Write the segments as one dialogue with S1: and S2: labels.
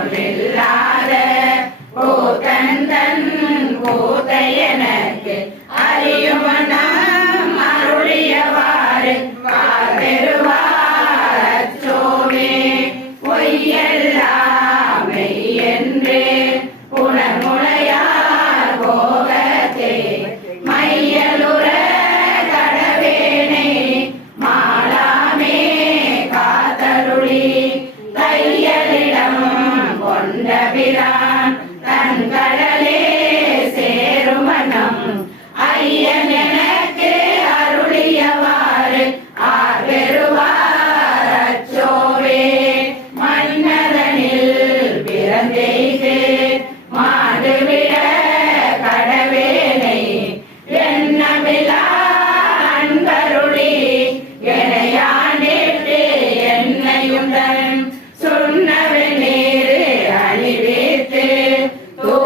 S1: Amen. கொண்ட விரான் தன் கடலே சேருமனம் ஐயன் எனக்கு அருளியவாறு. ஆர்வெருவார் அச்சோவே. மன்னரனில் பிறந்தெய்து. மாடுவிட கடவேலை என்னமிலா அன்பருளி. எனையாண்டேட்டு என்னையுடன் சொன்னவனே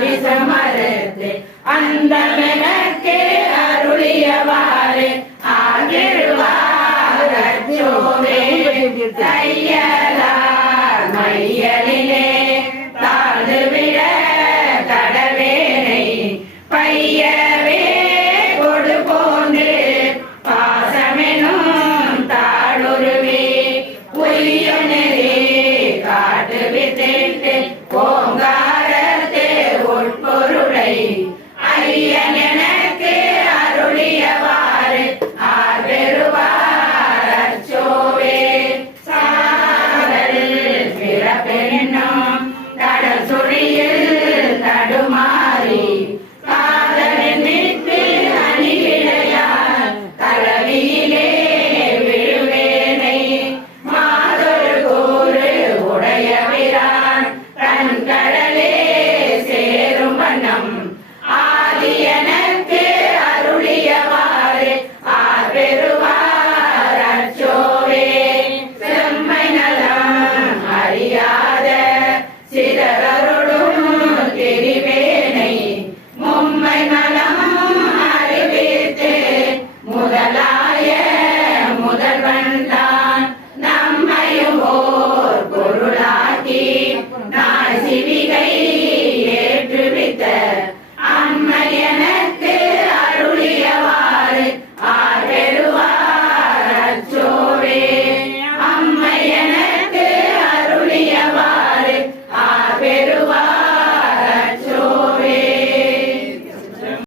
S1: பொலிச மறுத்து அந்த மெனக்கு அருளியவாறு ஆகிருவார் தையலா மையலிலே. கண்கடலே சேரும் வண்ணம். ஆதியனக்கு அருளியவாறு ஆர்பெருவார் அச்சோவே. செம்மை நலம் அறியாத சிதறரும்